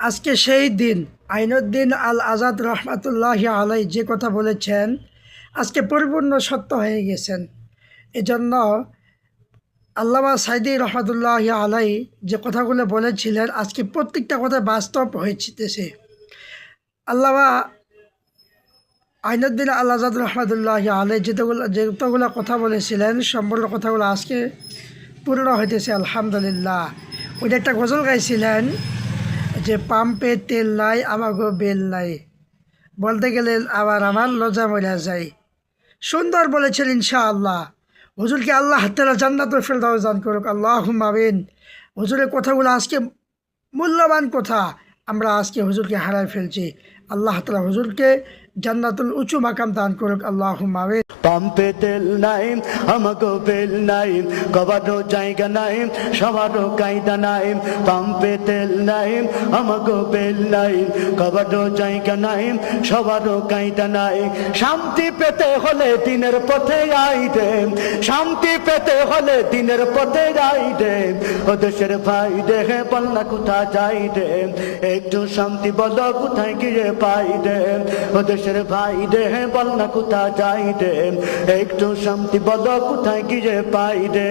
আজকে সেই দিন আইনুদ্দিন আল আজাদ রহমাতুল্লাহি আলাই যে কথা বলেছেন আজকে পরিপূর্ণ সত্য হয়ে গেছেন। এজন্য আল্লামা সাইদি রহমাতুল্লাহি আলাই যে কথাগুলো বলেছিলেন আজকে প্রত্যেকটা কথা বাস্তব হয়েছে। আল্লামা আইনুদ্দিন আল আজাদ রহমাতুল্লাহি আলাই যতগুলো কথা বলেছিলেন সম্পূর্ণ কথাগুলো আজকে পূর্ণ হইতেছে আলহামদুলিল্লাহ। ওইটা একটা গজল গাইছিলেন যে পাম্পে তেল নাই আমাগো বেল নাই, বলতে গেলে আবার আমার লজ্জা মরিয়া যায়। সুন্দর বলেছেন ইনশাআল্লাহ। হুজুরকে আল্লাহ তাআলা জান্নাতুল ফেরদাউস দান করুক, আল্লাহুম্মা আমিন। হুজুরের কথাগুলো আজকে মূল্যবান কথা, আমরা আজকে হুজুরকে হারায় ফেলছি। আল্লাহ তাআলা হুজুরকে জান্নাতুল উঁচু মাকাম দান করুক, আল্লাহুম্মা আমিন। পাম্পে তেল নাই আমাগো বেল নাই, কবারও জায়গা নাই সবারও কায়দা নাই। পাম্পে তেল নাই আমাগো বেল নাই, কবারও জায়গা নাই সবারও কায়দা নাই। শান্তি পেতে হলে দিনের পথে আইরে, শান্তি পেতে হলে দিনের পথে আইরে। ও দেশের ভাই দেখে বল না কোথা যাই রে, একটু শান্তি বলো কোথায় গিয়ে পাই রে। ও দেশের ভাই দেখে বল না কোথা যাই রে, একটু শান্তি বলো কোথায় গিয়ে পাই রে।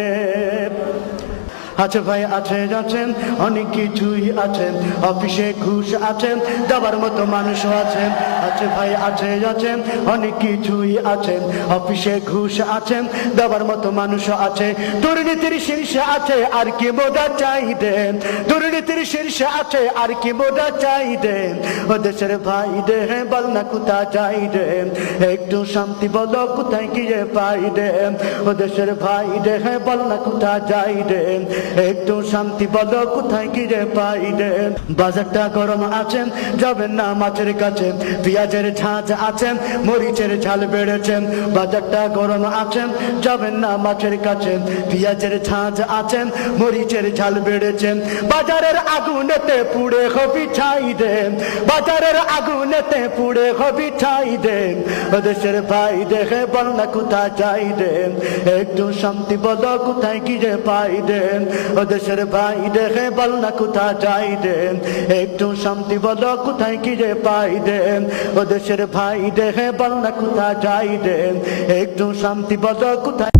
আছে ভাই আছে আছেন অনেক কিছুই আছেন, অফিসে ঘুষ আছেন দেওয়ার মতো মানুষও আছেন। আছে ভাই আছে আছেন অনেক কিছুই আছেন, অফিসে ঘুষ আছেন দেওয়ার মতো মানুষও আছে। দুর্নীতির শীর্ষে আছে আর কি মোটা চাই দেন, দুর্নীতির শীর্ষে আছে আর কি মোটা চাই দেন। ও দেশের ভাই রে বল না কোথা যাই রে, একটু শান্তি বলো কোথায় গিয়ে পাই রে। ও দেশের ভাই রে বল না কোথা যাই রে, একটু শান্তি বলো কোথায় গিয়ে পাই রে। বাজারটা গরম আছেন যাবেন না মাছের কাছে, পেঁয়াজের ঝাঁঝ আছেন মরিচের ঝাল বেড়েছেন। বাজারটা গরম আছেন যাবেন না মাছের কাছে, পেঁয়াজের ঝাঁঝ আছেন মরিচের ঝাল বেড়েছেন। বাজারের আগুনেতে পুড়ে হবি ছাই দেন, বাজারের আগুনেতে পুড়ে হবি ছাই দেন। ও দেশের ভাই দেখে বল না কোথা যাই দেন, একটু শান্তি বলো কোথায় গিয়ে পাই দেন। ও দেশের ভাই দেখে বল না কোথা যাই দেন, একটু শান্তি বলো কোথায় গিয়ে পাই দেন। ও দেশের ভাই দেখে বল না কোথা যাই দেন, একটু শান্তি বলো কোথায়।